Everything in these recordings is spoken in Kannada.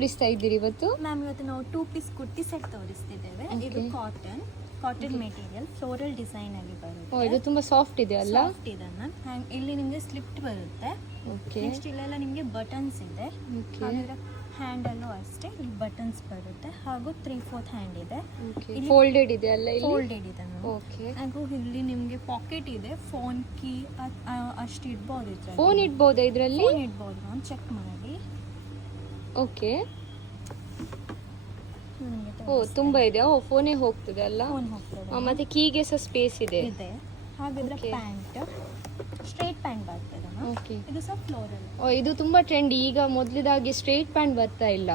ತೋರಿಸ್ತಾ ಇದ್ದೀರಿ ಇವತ್ತು? ಮ್ಯಾಮ್ ಇವತ್ತು ನಾವು 2 ಪೀಸ್ ಕುರ್ತಿ ಸೆಟ್ ತೋರಿಸ್ತಿದ್ದೇವೆ. ಇದು ಕಾಟನ್ ಮೆಟೀರಿಯಲ್ ಫ್ಲೋರಲ್ ಡಿಸೈನ್ ಆಗಿ ಬರುತ್ತೆ. ಇದು ತುಂಬಾ ಸಾಫ್ಟ್ ಇದೆ ಅಲ್ಲ? ಸಾಫ್ಟ್ ಇದೆ ಮ್ಯಾಮ್. ಇಲ್ಲಿ ನಿಮಗೆ ಸ್ಲಿಪ್ಟ್ ಬರುತ್ತೆ. ನೆಕ್ಸ್ಟ್ ಇಲ್ಲೆಲ್ಲ ನಿಮಗೆ ಬಟನ್ಸ್ ಇದೆ. ಹ್ಯಾಂಡಲ್ಲೂ ಅಷ್ಟೇ ಇಲ್ಲಿ ಬಟನ್ಸ್ ಬರುತ್ತೆ. ಹಾಗೂ 3/4 ಹ್ಯಾಂಡ್ ಇದೆ. ಫೋಲ್ಡೆಡ್ ಇದೆ ಅಲ್ಲ? ಫೋಲ್ಡೆಡ್ ಇದೆ ಹಾಗೂ ಇಲ್ಲಿ ನಿಮಗೆ ಪಾಕೆಟ್ ಇದೆ. ಫೋನ್ ಕೀ ಅಷ್ಟು ಇಡ್ಬೋದು. ಫೋನ್ ಇಡ್ಬೋದಾ ಇದರಲ್ಲಿ? ಫೋನ್ ಇಡ್ಬೋದು ಮ್ಯಾಮ್, ಚೆಕ್ ಮಾಡಿ. ಓಕೆ. ತುಂಬಾ ಇದೆ. ಫೋನೇ ಹೋಗ್ತದೆ ಅಲ್ಲ? ಫೋನ್ ಹೋಗ್ತದೆ. ಮತ್ತೆ ಕೀಗೆ ಸಹ ಸ್ಪೇಸ್ ಇದೆ. ಹಾಗಿದ್ರೆ ಪ್ಯಾಂಟ್ ಸ್ಟ್ರೈಟ್ ಪ್ಯಾಂಟ್ ಬರ್ತದೆ. ಓಕೆ. ಇದು ಸಹ ಫ್ಲೋರಲ್. ಇದು ತುಂಬಾ ಟ್ರೆಂಡ್ ಈಗ. ಮೊದಲಿದಾಗಿ ಸ್ಟ್ರೈಟ್ ಪ್ಯಾಂಟ್ ಬರ್ತಾ ಇಲ್ಲ.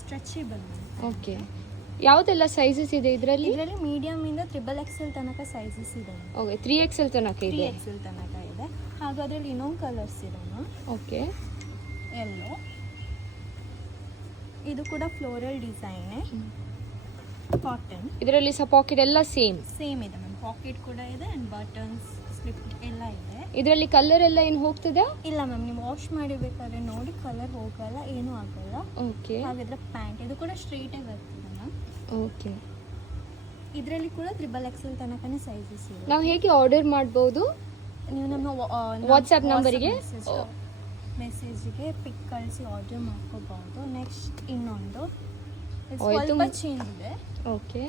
ಸ್ಟ್ರೆಚಬಲ್. ಓಕೆ. ಯಾವುದೆಲ್ಲ ಸೈಜಸ್ ಇದೆ ಇದರಲ್ಲಿ? ಇದರಲ್ಲಿ ಮೀಡಿಯಂ ಇಂದ XXL ತನಕ ಸೈಜಸ್ ಇದೆ. ಓಕೆ. 3XL ತನಕ ಇದೆ. 3XL ತನಕ ಇದೆ. ಹಾಗೂ ಅದರಲ್ಲಿ ಇನ್ನೊಂದು ಕಲರ್ಸ್ ಇದೆ. ಓಕೆ. ಯೆಲ್ಲೋ. ಇದು ಕೂಡ ಫ್ಲೋರಲ್ ಡಿಸೈನ್. ಕಾಟನ್. ಇದರಲ್ಲಿ ಸಹ ಪಾಕೆಟ್ ಎಲ್ಲ ಸೇಮ್ ಇದೆ ಮ್ಯಾಮ್. ಪಾಕೆಟ್ ಕೂಡ ಇದೆ ಅಂಡ್ ಬಟನ್ಸ್ ಸ್ಲಿಪ್ ಎಲ್ಲ ಇದೆ. ಇದರಲ್ಲಿ ಕಲರ್ ಎಲ್ಲ ಏನು ಹೋಗ್ತದೆ? ಇಲ್ಲ ಮ್ಯಾಮ್, ನೀವು ವಾಶ್ ಮಾಡಬೇಕಾದ್ರೆ ನೋಡಿ ಕಲರ್ ಹೋಗಲ್ಲ, ಏನೂ ಆಗಲ್ಲ. ಓಕೆ. ಹಾಗಿದ್ರೆ ಪ್ಯಾಂಟ್ ಇದು ಕೂಡ ಸ್ಟ್ರೈಟ್ ಆಗಿ ಬರ್ತದೆ ಮ್ಯಾಮ್. ಓಕೆ. ಇದರಲ್ಲಿ ಕೂಡ XXL ತನಕನೇ ಸೈಜಸ್ ಇದೆ. ನಾವು ಹೇಗೆ ಆರ್ಡರ್ ಮಾಡಬಹುದು? ನೀವು ನಮ್ಮ ವಾಟ್ಸ್ಆಪ್ ನಂಬರಿಗೆ ಮೆಸೇಜ್ಗೆ ಪಿಕ್ ಕಳಿಸಿ ಆರ್ಡರ್ ಮಾಡ್ಕೋಬಹುದು. ನೆಕ್ಸ್ಟ್ ಇನ್ನೊಂದು ಸ್ವಲ್ಪ ಚೇಂಜ್ ಇದೆ. ಓಕೆ.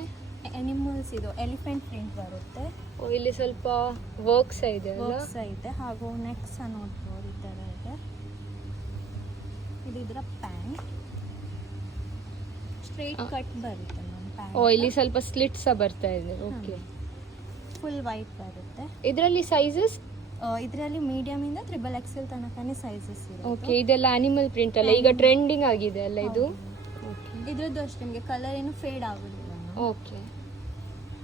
ಅನಿಮಲ್ಸ್ ಇದು ಎಲಿಫೆಂಟ್ ಪ್ರಿಂಟ್ ಬರುತ್ತೆ. ಇಲ್ಲಿ ಸ್ವಲ್ಪ ವರ್ಕ್ಸ್ ಇದೆ ಅಲ್ಲ? ವರ್ಕ್ಸ್ ಇದೆ. ಹಾಗೂ ನೆಕ್ಸ್ ನೋಡ್ಬೋದು ಈ ಥರ ಇದೆ. ಇದು ಇದರ ಪ್ಯಾಂಟ್ ಸ್ಟ್ರೈಟ್ ಕಟ್ ಬರುತ್ತೆ ಮ್ಯಾಮ್. ಪ್ಯಾಂಟ್ ಇಲ್ಲಿ ಸ್ವಲ್ಪ ಸ್ಲಿಟ್ ಸಹ ಬರ್ತಾ ಇದೆ. ಓಕೆ. ಫುಲ್ ವೈಟ್ ಬರುತ್ತೆ. ಇದರಲ್ಲಿ ಸೈಜಸ್? ಇದರಲ್ಲಿ ಮೀಡಿಯಂ ಇಂದ XXL ತನಕನೇ ಸೈಜಸ್ ಇದೆ. ಓಕೆ. ಇದೆಲ್ಲ ಅನಿಮಲ್ ಪ್ರಿಂಟ್ ಅಲ್ಲ, ಈಗ ಟ್ರೆಂಡಿಂಗ್ ಆಗಿದೆ ಅಲ್ಲ ಇದು? ಇದ್ರದ್ದು ಅಷ್ಟೇ ನಿಮಗೆ ಕಲರ್ ಏನು ಫೇಡ್ ಆಗೋದಿಲ್ಲ. ಓಕೆ.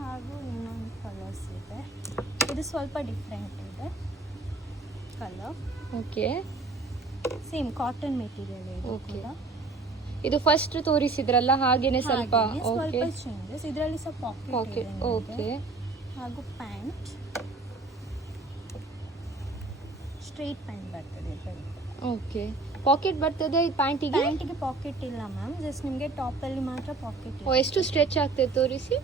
ಹಾಗೂ ಇನ್ನೊಂದು ಕಲರ್ಸ್ ಇದೆ. ಇದು ಸ್ವಲ್ಪ ಡಿಫ್ರೆಂಟ್ ಇದೆ colour. Okay. Same cotton material ಇದೆ. ಓಕೆ. ಇದು ಫಸ್ಟ್ ತೋರಿಸಿದ್ರಲ್ಲ ಹಾಗೇನೆ ಸ್ವಲ್ಪ ಚೇಂಜಸ್. ಇದರಲ್ಲಿ ಸಹ ಪಾಕೆಟ್. ಓಕೆ. ಹಾಗೂ ಪ್ಯಾಂಟ್ ಸ್ಟ್ರೈಟ್ ಪ್ಯಾಂಟ್ ಬರ್ತದೆ. ಓಕೆ. ಪಾಕೆಟ್ ಬರ್ತದೆ ಪ್ಯಾಂಟಿಗೆ? ಪ್ಯಾಂಟಿಗೆ ಪಾಕೆಟ್ ಇಲ್ಲ ಮ್ಯಾಮ್, ಜಸ್ಟ್ ನಿಮಗೆ ಟಾಪ್ ಅಲ್ಲಿ ಮಾತ್ರ ಪಾಕೆಟ್ ಇದೆ. ಎಷ್ಟು ಸ್ಟ್ರೆಚ್ ಆಗ್ತದೆ ತೋರಿಸಿ?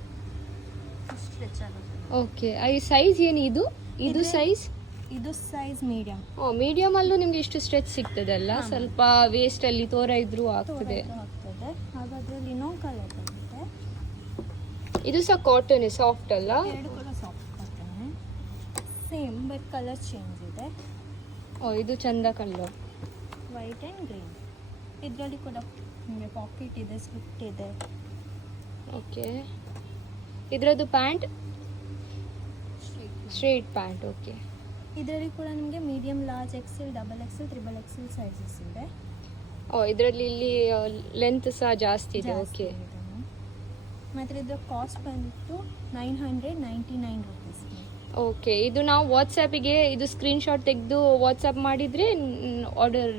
ಸ್ಟ್ರೆಚ್ ಆಗುತ್ತೆ. ಓಕೆ. ಈ ಸೈಜ್ ಏನು ಇದು? ಇದು ಸೈಜ್? ಇದು ಸೈಜ್ ಮೀಡಿಯಂ. ಮೀಡಿಯಂ ಅಲ್ಲೂ ನಿಮ್ಗೆ ಇಷ್ಟು ಸ್ಟ್ರೆಚ್ ಸಿಗ್ತದಲ್ಲ? ಸ್ವಲ್ಪ ವೇಸ್ಟ್ ಅಲ್ಲಿ ತೋರ ಇದ್ರೂ ಆಗ್ತದೆ. ಹಾಗೂ ಅದರಲ್ಲಿ ಇನ್ನೊಂದು ಕಲರ್ ಬರುತ್ತೆ. ಇದು ಸಹ ಕಾಟನ್ ಸಾಫ್ಟ್ ಅಲ್ಲ? ಎರಡು ಕೂಡ soft cotton same, but colour change ಇದೆ. ಇದು ಚಂದ ಕಲರ್. White and green. ಇದರಲ್ಲಿ ಕೂಡ ನಿಮಗೆ ಪಾಕೆಟ್ ಇದೆ, ಸ್ಲಿಟ್ ಇದೆ. ಓಕೆ. ಇದರದ್ದು ಪ್ಯಾಂಟ್ ಸ್ಟ್ರೈಟ್ ಪ್ಯಾಂಟ್. ಓಕೆ. ಇದರಲ್ಲಿ ಕೂಡ ನಿಮಗೆ medium, large, XL, XXL, XXL sizes ಇದೆ. ಇದರಲ್ಲಿ ಇಲ್ಲಿ ಲೆಂತ್ ಸಹ ಜಾಸ್ತಿ ಇದೆ. ಓಕೆ. ಮತ್ತು ಇದರ ಕಾಸ್ಟ್ ಬಂದಿತ್ತು 999 ರುಪೀಸ್. ಓಕೆ. ಇದು ನಾವು ವಾಟ್ಸ್ಆ್ಯಪಿಗೆ ಇದು ಸ್ಕ್ರೀನ್ಶಾಟ್ ತೆಗೆದು ವಾಟ್ಸ್ಆ್ಯಪ್ ಮಾಡಿದರೆ ಆರ್ಡರ್,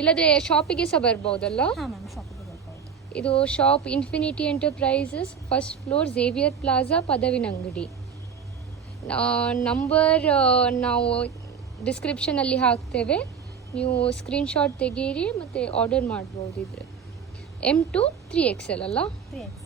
ಇಲ್ಲದೆ ಶಾಪಿಗೆ ಸಹ ಬರ್ಬೋದಲ್ಲ? ಹಾಂ ಮ್ಯಾಮ್, ಶಾಪಿಗೆ ಬರ್ಬೋದು. ಇದು shop Infinity Enterprises, first floor, Xavier Plaza, Padavinangadi. Number ನಾವು ಡಿಸ್ಕ್ರಿಪ್ಷನಲ್ಲಿ ಹಾಕ್ತೇವೆ, ನೀವು ಸ್ಕ್ರೀನ್ಶಾಟ್ ತೆಗೀರಿ ಮತ್ತು ಆರ್ಡರ್ ಮಾಡ್ಬೋದು. ಇದ್ರೆ M2 3XL ಅಲ್ಲ? 3XL.